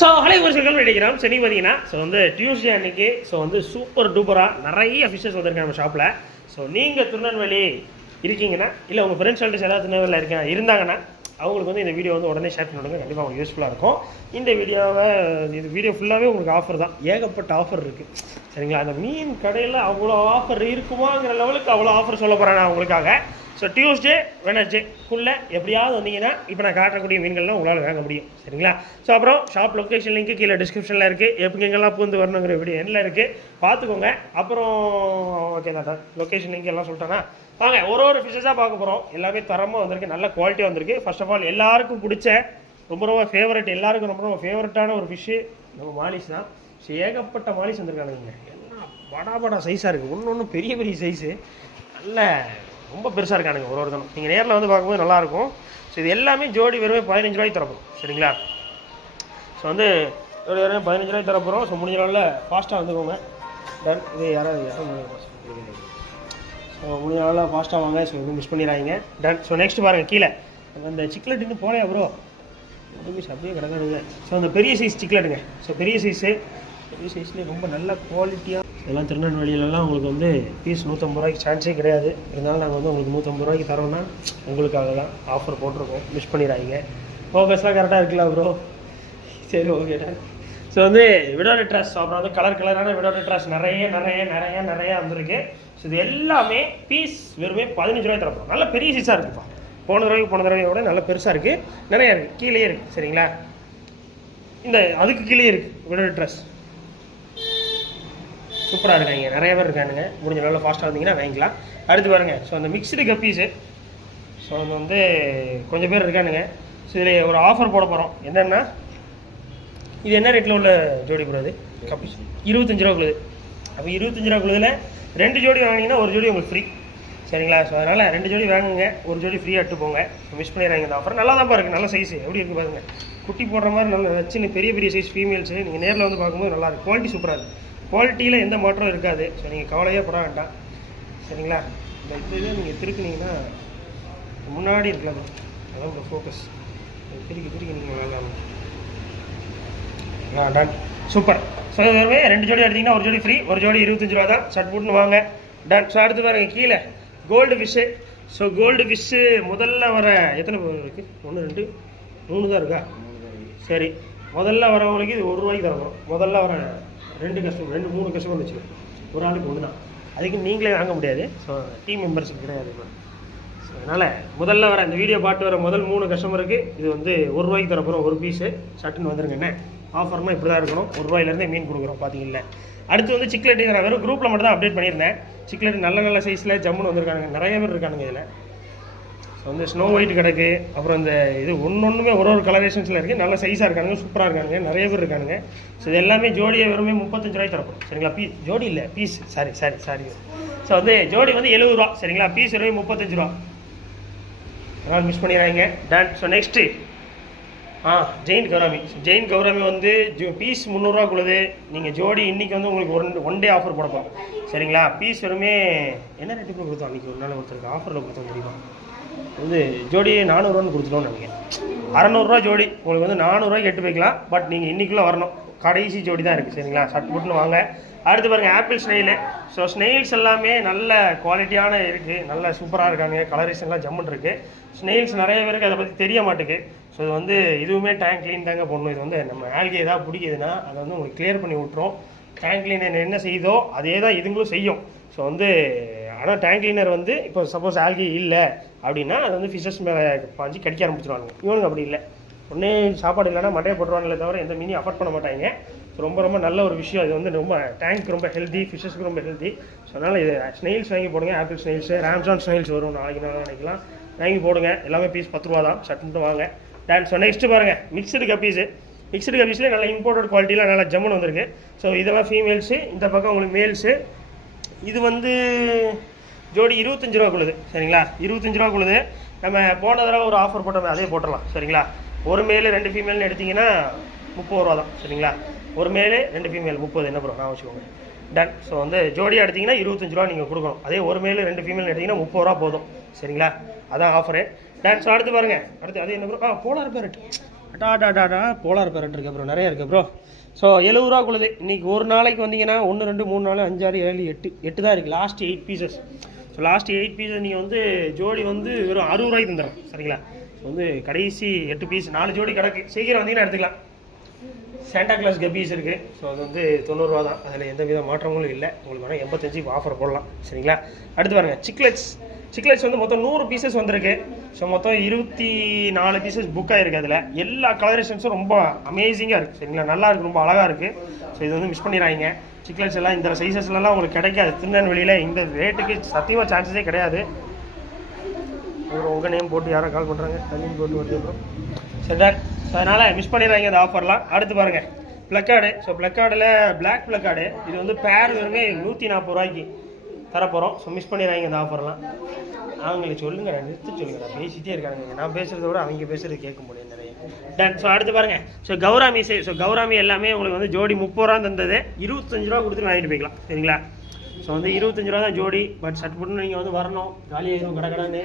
So ஹலை வருஷங்கள் நினைக்கிறோம் சரி பார்த்தீங்கன்னா ஸோ வந்து டியூஸ்டே அன்னைக்கு ஸோ வந்து சூப்பர் டூப்பராக நிறைய ஃபிஷஸ் வந்திருக்காங்க நம்ம ஷாப்பில். ஸோ நீங்கள் திருநெல்வேலி இருக்கீங்கன்னா இல்லை உங்கள் ஃப்ரெண்ட்ஸ் சொல்லிட்டு ஏதாவது திருநெல்வேலியில் இருந்தாங்கன்னா அவங்களுக்கு வந்து இந்த வீடியோ வந்து உடனே ஷேர் பண்ணிவிடுங்க. கண்டிப்பாக உங்களுக்கு யூஸ்ஃபுல்லாக இருக்கும். இந்த வீடியோ ஃபுல்லாகவே உங்களுக்கு ஆஃபர் தான், ஏகப்பட்ட ஆஃபர் இருக்குது சரிங்களா. அந்த மீன் கடையில் அவ்வளோ ஆஃபர் இருக்குமாங்கிற லெவலுக்கு அவ்வளோ ஆஃபர் சொல்ல போகிறேன் நான் உங்களுக்காக. ஸோ டியூஸ்டே வெனஸ்டேக்குள்ளே எப்படியாவது வந்தீங்கன்னா இப்போ நான் காட்டக்கூடிய மீன்கள்லாம் உங்களால் வாங்க முடியும் சரிங்களா. ஸோ அப்புறம் ஷாப் லொக்கேஷன் லிங்க்கு கீழே டிஸ்கிரிப்ஷனில் இருக்குது, எப்படி எங்கெல்லாம் பூந்து வரணுங்கிற வீடியோ எண்ணில் இருக்குது, பார்த்துக்கோங்க. அப்புறம் ஓகே தான் லொக்கேஷன் லிங்க் எல்லாம் சொல்லிட்டேன்னா வாங்க ஒரு ஃபிஷஸாக பார்க்க போகிறோம். எல்லாமே தரமாக வந்திருக்கு, நல்ல குவாலிட்டியாக வந்திருக்கு. ஃபர்ஸ்ட் ஆஃப் ஆல் எல்லாருக்கும் பிடிச்ச ரொம்ப ஃபேவரட், எல்லாருக்கும் ரொம்ப ஃபேவரட்டான ஒரு ஃபிஷ்ஷு நம்ம மாலிஸ் தான். ஸோ ஏகப்பட்ட மாலிஸ் வந்திருக்கானுங்க, எல்லாம் படா சைஸாக இருக்குது, ஒன்று பெரிய சைஸு, நல்ல ரொம்ப பெருசாக இருக்கானுங்க ஒரு தினம். நீங்கள் நேரில் வந்து பார்க்கும்போது நல்லாயிருக்கும். ஸோ இது எல்லாமே ஜோடி வெறுமே 15 ரூபாய்க்கு தரப்போம் சரிங்களா. ஸோ வந்து ஜோடி வெறுமே 15 ரூபாய்க்கு தரப்போகிறோம். ஸோ முடிஞ்ச நாளில் ஃபாஸ்ட்டாக வந்துக்கோங்க. டன் இது யாராவது ஸோ முடிஞ்ச நாளில் ஃபாஸ்ட்டாக வாங்க. ஸோ எதுவும் மிஸ் பண்ணிடுறாங்க. டன். ஸோ நெக்ஸ்ட் பாருங்கள், கீழே அந்த சிக்லெட் இன்னும் போலையா ப்ரோ, அப்படியே கிடக்கானுங்க. ஸோ அந்த பெரிய சைஸ் சிக்லெட்டுங்க. ஸோ பெரிய சைஸ்லேயே ரொம்ப நல்ல குவாலிட்டியாக இதெல்லாம் திருநெல்வேலியிலலாம் உங்களுக்கு வந்து பீஸ் 150 ரூபாய்க்கு சான்ஸே கிடையாது. இருந்தாலும் நாங்கள் வந்து உங்களுக்கு 150 ரூபாய்க்கு தரோன்னா உங்களுக்காக தான் ஆஃபர் போட்டிருக்கோம், மிஸ் பண்ணிடுறாங்க. ஃபோக்கஸ்லாம் கரெக்டாக இருக்குல்ல ப்ரோ, சரி ஓகேடா. ஸோ வந்து விடோட ட்ரெஸ், அப்புறம் வந்து கலரான விடோட ட்ரெஸ் நிறைய வந்துருக்கு. ஸோ இது எல்லாமே பீஸ் வெறுமே 15 ரூபாய் தரப்போம். நல்ல பெரிய சைஸாக இருக்குப்பா, போன தடவையோட நல்ல பெருசாக இருக்குது, நிறையா இருக்குது, கீழே இருக்குது சரிங்களா. இந்த அதுக்கு கீழே இருக்குது விடோட ட்ரெஸ், சூப்பராக இருக்காங்க, நிறைய பேர் இருக்கானுங்க. முடிஞ்ச நாளில் ஃபாஸ்ட்டாக வந்தீங்கன்னா வாங்கிக்கலாம். அடுத்து பாருங்கள், ஸோ அந்த மிக்சடு கப்பீஸு. ஸோ அது வந்து கொஞ்சம் பேர் இருக்கானுங்க. ஸோ இதில் ஒரு ஆஃபர் போட போகிறோம். என்னென்னா இது என்ன ரேட்டில் உள்ள ஜோடி போடுறது கப்பீஸ் 25 ரூபா குழுது. அப்போ 25 ரூபா குழுதில் 2 ஜோடி வாங்கினீங்கன்னா ஒரு ஜோடி உங்களுக்கு ஃப்ரீ சரிங்களா. ஸோ அதனால் 2 ஜோடி வாங்குங்க, ஒரு ஜோடி ஃப்ரீயாக எடுத்து போங்க. மிஸ் பண்ணிடுறாங்க இந்த ஆஃபர். நல்லா தான் இருக்குது, நல்ல சைஸு எப்படி இருக்குது பாருங்கள், குட்டி போடுற மாதிரி நல்ல வச்சுன்னு பெரிய சைஸ் ஃபீமேல்ஸு. நீங்கள் நேரில் வந்து பார்க்கும்போது நல்லாயிருக்கு, குவாலிட்டி சூப்பராக இருக்குது, குவாலிட்டியில் எந்த மாற்றம் இருக்காது. ஸோ நீங்கள் கவலையே பட வேண்டாம் சரிங்களா. இந்த இதில் நீங்கள் திருக்குனீங்கன்னா முன்னாடி இருக்கலாம், அதான் உங்கள் ஃபோக்கஸ். திருக்கி நீங்கள் வேண்டாம். Ton, super. ஸோ இதுவே 2 ஜோடி எடுத்திங்கன்னா ஒரு ஜோடி ஃப்ரீ, ஒரு ஜோடி 25 ரூபா தான். ஷர்ட் போட்டுன்னு வாங்க. டன். ஸோ அடுத்து பாருங்கள் கீழே gold fish. So gold fish முதல்ல வர எத்தனை இருக்குது, 1 2 3 தான் இருக்கா, சரி. முதல்ல வரவங்களுக்கு இது 1 ரூபாய்க்கு தரணும். முதல்ல வர 2 3 கஸ்டமர் வச்சு ஒரு ஆளுக்கு 1 தான், அதுக்கு நீங்களே வாங்க முடியாது. ஸோ டீம் மெம்பர்ஸுக்கு கிடையாது. ஸோ அதனால் முதல்ல வர இந்த வீடியோ பார்த்து வர முதல் 3 கஸ்டமருக்கு இது வந்து 1 ரூபாய்க்கு தரப்போகிறோம். ஒரு பீஸு சட்டுன்னு வந்துருங்க. என்ன ஆஃபர்னால் இப்படி தான் இருக்கணும், 1 ரூபாயிலேருந்தே மீன் கொடுக்குறோம் பார்த்தீங்களா. அடுத்து வந்து சிக்லெட், இதை நான் வெறும் குரூப்பில் மட்டும் தான் அப்டேட் பண்ணியிருந்தேன். சிக்லெட் நல்ல சைஸில் ஜம்முன்னு வந்திருக்காங்க, நிறைய பேர் இருக்கானுங்க இதில். ஸோ வந்து ஸ்னோ ஒயிட் கிடக்கு, அப்புறம் இந்த இது ஒன்றுமே ஒரு கலரேஷன்ஸில் இருக்குது, நல்ல சைஸாக இருக்கானுங்க, சூப்பராக இருக்கானுங்க, நிறைய பேர் இருக்கானுங்க. ஸோ இது எல்லாமே ஜோடியை வெறுமே 35 ரூபாய்க்கு தரப்போம் சரிங்களா. ஜோடி இல்லை பீஸ், சாரி. ஸோ வந்து ஜோடி வந்து 70 ரூபா சரிங்களா, பீஸ் வெறும் 35 ரூபா. அதனால் மிஸ் பண்ணிடுறாங்க. Done. So next giant gourami வந்து பீஸ் 300 ரூபா கொடுது. நீங்கள் ஜோடி இன்றைக்கி வந்து உங்களுக்கு ஒன் டே ஆஃபர் போடப்போம் சரிங்களா. பீஸ் வெறுமே என்ன ரேட்டுக்கு கொடுத்தோம் அன்றைக்கி ஒரு நாள் ஒருத்தருக்கு ஆஃபரில் கொடுத்தோம் தெரியுமா, வந்து ஜோடி 400 ரூபான்னு கொடுத்துட்டோம்னு நினைக்கிறேன். 600 ரூபா ஜோடி உங்களுக்கு வந்து 400 ரூபாய்க்கு எட்டு போய்க்கலாம். பட் நீங்கள் இன்றைக்குள்ளே வரணும், கடைசி ஜோடி தான் இருக்குது சரிங்களா. ஷர்ட் போட்டுன்னு வாங்க. அடுத்து பாருங்கள் ஆப்பிள் ஸ்னெயிலு. ஸோ ஸ்னெயில்ஸ் எல்லாமே நல்ல குவாலிட்டியான இருக்குது, நல்ல சூப்பராக இருக்காங்க, கலரேஷன்லாம் ஜம்முன்னு இருக்குது. ஸ்னெயில்ஸ் நிறைய பேருக்கு அதை பற்றி தெரிய மாட்டேங்குது. ஸோ இது வந்து இதுவுமே டேங்க் க்ளீன் தாங்க போடணும். இது வந்து நம்ம ஆல்கே ஏதாவது பிடிக்குதுன்னா அதை வந்து உங்களுக்கு கிளியர் பண்ணி விட்டுரும். டேங்க் க்ளீனர் என்ன செய்யுதோ அதே தான் இதுங்களும் செய்யும். ஸோ வந்து ஆனால் டேங்க் கிளீனர் வந்து இப்போ சப்போஸ் ஆல்கி இல்லை அப்படின்னா அது வந்து ஃபிஷஸ் மேலே பாஞ்சு கடிக்க ஆரம்பிச்சிடுவாங்க. இவனுக்கு அப்படி இல்லை, ஒன்றே சாப்பாடு இல்லைன்னா மட்டையை போட்டுருவாங்களே தவிர எந்த மீனையும் அஃபோர்ட் பண்ண மாட்டாங்க. ஸோ ரொம்ப நல்ல ஒரு விஷயம். இது வந்து ரொம்ப டேங்க் ரொம்ப ஹெல்தி, ஃபிஷஸ்க்கு ரொம்ப ஹெல்தி. ஸோ அதனால் இது ஸ்னெயில்ஸ் வாங்கி போடுங்க, ஆப்பிள் ஸ்னெயில்ஸு, ராம்சான் ஸ்னெயில்ஸ் வரும் நாளைக்கு நினைக்கலாம், வாங்கி போடுங்க. எல்லாமே பீஸ் 10 ரூபா தான், ஷர்ட் மட்டும் வாங்க. டான். ஸோ நெக்ஸ்ட்டு பாருங்கள் மிக்சடு கப்பீஸ்லேயே நல்ல இம்போர்ட்டட் குவாலிட்டியில் நல்லா ஜம்முன்னு வந்திருக்கு. ஸோ இதெல்லாம் ஃபீமேல்ஸு, இந்த பக்கம் உங்களுக்கு மேல்ஸு. இது வந்து ஜோடி 25 ரூபா கொடுது சரிங்களா. 25 ரூபா கொடுது. நம்ம போன தடவை ஒரு ஆஃபர் போட்டோம், அதே போட்டுடலாம் சரிங்களா. ஒரு மேலு 2 ஃபீமேல்னு எடுத்திங்கன்னா 30 ரூபா தான் சரிங்களா. ஒரு மேலு 2 ஃபீமேல் 30, என்ன ப்ரோ நான் வச்சுக்கோங்க. டன். ஸோ வந்து ஜோடியாக எடுத்திங்கன்னா 25 ரூபா நீங்கள் கொடுக்கணும். அதே ஒரு மேலு 2 ஃபீமேல் எடுத்திங்கன்னா 30 ரூபா போதும் சரிங்களா. அதான் ஆஃபரு. டன். ஸோ அடுத்து பாருங்கள், அடுத்து அது என்ன ப்ரோ, போலார் பேரட். அடாடாடாடா போலார் பேரட் இருக்குது ப்ரோ, நிறையா இருக்குது ப்ரோ. ஸோ 70 ரூபாக்குள்ளது. இன்றைக்கி ஒரு நாளைக்கு வந்தீங்கன்னா 1 2 3 4 5 6 7 8 தான் இருக்குது. Last 8 pieces. So last 8 pieces நீங்கள் வந்து ஜோடி வந்து வெறும் 60 ரூபாய்க்கு தந்துடும். சரிங்களா? ஸோ வந்து கடைசி 8 பீஸ் 4 ஜோடி கிடக்கு. சீக்கிரம் வந்தீங்கன்னா எடுத்துக்கலாம். சாண்டா கிளாஸ் கப்பீஸ் இருக்குது. ஸோ அது வந்து 90 ரூபா தான். அதில் எந்த வித மாற்றங்களும் இல்லை. உங்களுக்கு வேணால் 85 ஆஃபர் போடலாம். சரிங்களா? அடுத்து பாருங்கள் சிக்லெட்ஸ் வந்து மொத்தம் 100 பீசஸ் வந்திருக்கு. ஸோ மொத்தம் 24 பீசஸ் புக் ஆகிருக்கு. அதில் எல்லா கலரேஷன்ஸும் ரொம்ப அமேசிங்காக இருக்குது. சரிங்களா? நல்லா இருக்குது, ரொம்ப அழகாக இருக்குது. ஸோ இது வந்து மிஸ் பண்ணிடுறாங்க. சிக்லெட்ஸ் எல்லாம் இந்த சைஸஸ்லாம் உங்களுக்கு கிடைக்காது. திருநெல்வேலியில் இந்த ரேட்டுக்கு சத்தியமாக சான்சஸே கிடையாது. உங்கள் நேம் போட்டு யாரோ கால் பண்ணுறாங்க, தண்ணி போட்டு வருது அப்புறம். சரி தான். ஸோ அதனால் மிஸ் பண்ணிடுறாங்க இந்த ஆஃபர்லாம். அடுத்து பாருங்கள் ப்ளக்கார்டு. ஸோ ப்ளக்கார்டில் பிளாக் ப்ளக்கார்டு இது வந்து பேர் வெறுமே 140 ரூபாய்க்கு தரப்போகிறோம். ஸோ மிஸ் பண்ணிடுறாங்க இந்த ஆஃபர்லாம். அவங்களை சொல்லுங்கள், நிறுத்த சொல்லுங்கள். நான் பேசிகிட்டே இருக்காங்க. நான் பேசுகிறத விட அவங்க பேசுகிறது கேட்க முடியும் நிறைய. டன். ஸோ அடுத்து பாருங்கள். ஸோ கௌராமி கௌராமி எல்லாமே உங்களுக்கு வந்து ஜோடி 30 ரூபா தந்தது 25 ரூபா கொடுத்துட்டு வாங்கிட்டு போய்க்கலாம். சரிங்களா? ஸோ வந்து 25 ரூபா தான் ஜோடி. பட் சட் போட்டு நீங்கள் வந்து வரணும், காலியாகிடும் கடை.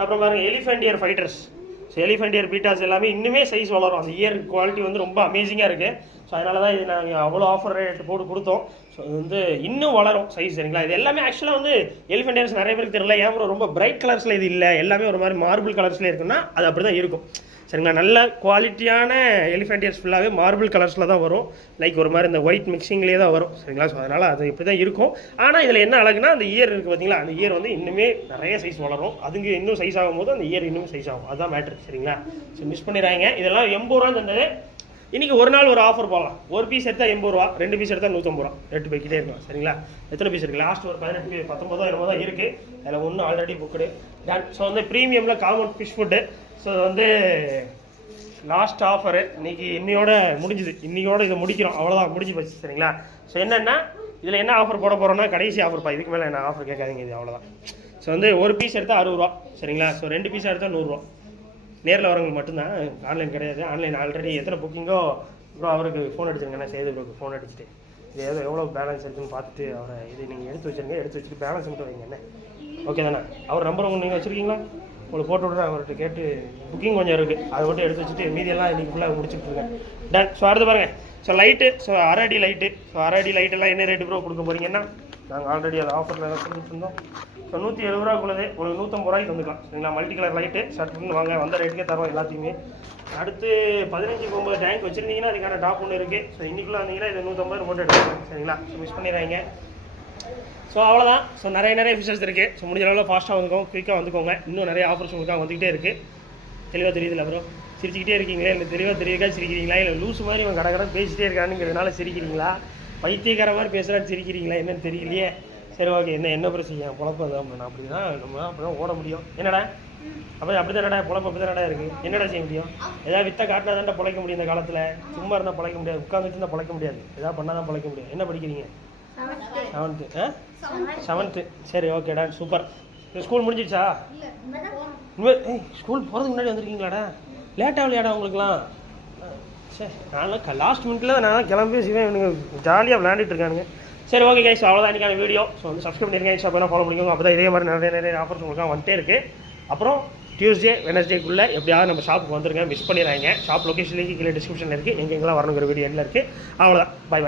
அப்புறம் பாருங்கள் elephant year fighters. So elephant year betas எல்லாமே இன்னுமே சைஸ் வளரும். அந்த இயர் குவாலிட்டி வந்து ரொம்ப அமேசிங்காக இருக்குது. ஸோ அதனால தான் இது நாங்கள் அவ்வளோ ஆஃபர் ரேட் போட்டு கொடுத்தோம். ஸோ இது வந்து இன்னும் வளரும் சைஸ். சரிங்களா? இது எல்லாமே ஆக்சுவலாக வந்து எலிஃபென்ட் இயர்ஸ் நிறைய பேருக்கு தெரியல. ஏன் ரொம்ப பிரைட் கலர்ஸில் இது இல்லை, எல்லாமே ஒரு மாதிரி மார்பிள் கலர்ஸில் இருக்குன்னா அது அப்படி தான் இருக்கும். சரிங்களா? நல்ல குவாலிட்டியான எலிஃபென்ட் இயர்ஸ் ஃபுல்லாகவே மார்பிள் கலர்ஸில் தான் வரும். லைக் ஒரு மாதிரி இந்த ஒயிட் மிக்சிங்லேயே தான் வரும். சரிங்களா? ஸோ அதனால் அது இப்படி தான் இருக்கும். ஆனால் இதில் என்ன அழகுனா அந்த இயர் இருக்குது பார்த்தீங்களா, அந்த இயர் வந்து இன்னுமே நிறைய சைஸ் வளரும். அதுங்க இன்னும் சைஸ் ஆகும்போது அந்த இயர் இன்னும் சைஸ் ஆகும். அதுதான் மேட்ரு. சரிங்களா? ஸோ மிஸ் பண்ணிடுறாங்க. இதெல்லாம் 80 ரூபா தந்தது. இன்றைக்கி ஒரு நாள் ஒரு ஆஃபர் போடலாம். ஒரு பீஸ் எடுத்தால் 80 ரூபா, 2 பீஸ் எடுத்தால் 150 ரூபா. ரேட்டு போய்கிட்டே இருக்கலாம். சரிங்களா? எத்தனை பீஸ் இருக்குது? லாஸ்ட் ஒரு 18 19 20 தான் இருக்குது. அதில் ஒன்று ஆல்ரெடி புக்குடு டன். ஸோ வந்து ப்ரீமியமில் காமன் ஃபிஷ் ஃபுட்டு. ஸோ வந்து லாஸ்ட் ஆஃபரு இன்றைக்கி இன்னையோட முடிஞ்சுது. இன்றைக்கோட இதை முடிக்கிறோம், அவ்வளோதான், முடிஞ்சு போச்சு. சரிங்களா? ஸோ என்னென்னா இதில் என்ன ஆஃபர் போட போகிறோன்னா கடைசி ஆஃபர்ப்பா. இதுக்கு மேலே என்ன ஆஃபர் கேட்காதீங்க, இது அவ்வளோதான். ஸோ வந்து ஒரு பீஸ் எடுத்தால் 60 ரூபா. சரிங்களா? ஸோ 2 பீஸ் எடுத்தால் 100 ரூபா. நேரில் வரவங்களுக்கு மட்டும்தான், ஆன்லைன் கிடையாது. ஆன்லைன் ஆல்ரெடி எத்தனை புக்கிங்கோ ப்ரோ அவருக்கு ஃபோன் அடிச்சிருங்க. நான் செய்து ப்ரோக்கு ஃபோன் அடிச்சுட்டு இது எவ்வளோ பேலன்ஸ் இருக்குன்னு பார்த்துட்டு அவரை இது நீங்கள் எடுத்து வச்சுட்டு பேலன்ஸ் மட்டும் வைங்க. என்ன ஓகே தானே? அவர் நம்பர் உங்களுக்கு நீங்கள் வச்சுருக்கீங்களா? உங்களுக்கு போட்டு விட்றேன். அவர்கிட்ட கேட்டு புக்கிங் கொஞ்சம் இருக்குது, அதை மட்டும் எடுத்து வச்சுட்டு மீதியெல்லாம் இன்றைக்கி ஃபுல்லாக முடிச்சுட்ருக்கேன். டன். ஸோ அடுத்து பாருங்கள். So light. ஸோ அரடி லைட்டு. ஸோ அரடி லைட்டெல்லாம் என்ன ரேட்டு ப்ரோ கொடுக்க போகிறீங்கன்னா, நாங்கள் ஆல்ரெடி அது ஆஃபரில் எல்லாம் கொடுத்துட்டு இருந்தோம். ஸோ 170 ரூபாக்குள்ளது உங்களுக்கு 150 ரூபாய்க்கு வந்துக்கலாம். சரிங்களா? மல்டி கலர் லைட்டு சட்டுன்னு வாங்க, வந்த ரேட்டுக்கே தரோம் எல்லாத்தையுமே. அடுத்து 15 9 டேங்க் வச்சுருந்தீங்கன்னா அதுக்கான டாப் ஒன்று இருக்குது. ஸோ இன்றைக்குள்ளே வந்தீங்கன்னா இது 150 போட்டு எடுத்துக்கலாம். சரிங்களா? ஸோ மிஸ் பண்ணிடுறாங்க. ஸோ அவ்வளோதான். ஸோ நிறைய ஃபிஷர்ஸ் இருக்குது. ஸோ முடிஞ்ச அளவில் ஃபாஸ்ட்டாக வந்துக்கோங்க, குயிக்காக வந்துக்கோங்க. இன்னும் நிறைய ஆஃபர்ஸ் உங்களுக்காக வந்துக்கிட்டே இருக்குது. தெளிவாக தெரியுதுல்ல ப்ரோ? சிரிச்சிக்கிட்டே இருக்கீங்களே, இல்லை தெளிவாக தெரியுதா சிரிக்கிறீங்களா, இல்லை லூஸ் மாதிரி இவன் கடை பேசிகிட்டே இருக்கானுங்கிறதுனால சிரிக்கிறீங்களா, பைத்தியக்கார மாதிரி பேசுகிறான்னு சிரிக்கிறீங்களா, என்னன்னு தெரியலையே. சரி ஓகே. என்ன பிரச்சனை? பொழப்பு தான். நான் அப்படி தான் அப்படி தான் ஓட முடியும். என்னடா அப்படி தானடா பொழப்பு, அப்படி தானடா இருக்குது. என்னடா செய்ய முடியும்? ஏதாவது வித்த காட்டினா தான்டா பிழைக்க முடியும் இந்த காலத்தில். சும்மா இருந்தால் பிழைக்க முடியாது, உட்காந்துட்டு இருந்தால் பிழைக்க முடியாது. ஏதாவது பண்ணால் தான் பிழைக்க முடியும். என்ன படிக்கிறீங்க? 7th. சரி ஓகேடா, சூப்பர். ஸ்கூல் முடிஞ்சிடுச்சா? ஸ்கூல் போகிறதுக்கு முன்னாடி வந்திருக்கீங்களாடா? லேட்டாக விளையாடா உங்களுக்குலாம்? சரி, நான் லாஸ்ட் மினிட்ல நான் கிளம்பி சிவன் இவனுங்க ஜாலியாக விளையாண்டுட்டு இருக்கானுங்க. சரி ஓகே கைஸ், அவ்வளோதான் இன்றைக்கான வீடியோ. ஸோ வந்து சப்ஸ்கிரைப் பண்ணிருக்கேன், இன்ஸ்டாகிராம் ஃபாலோ பண்ணிக்கோங்க. அப்போ தான் இதே மாதிரி நிறைய ஆஃபர்ஸ் உங்களுக்கு வந்துட்டே இருக்குது. அப்புறம் டியூஸ்டே வெனஸ்டேக்குள்ளே எப்படியாவது நம்ம ஷாப்புக்கு வந்துருங்க, மிஸ் பண்ணிடுறாங்க. ஷாப் லொக்கேஷன் கீழே டிஸ்கிரிப்ஷனில் இருக்குது, எங்கெங்கெல்லாம் வரணுங்கிற வீடியோ எல்லாம் இருக்குது. அவ்வளோதான், பை.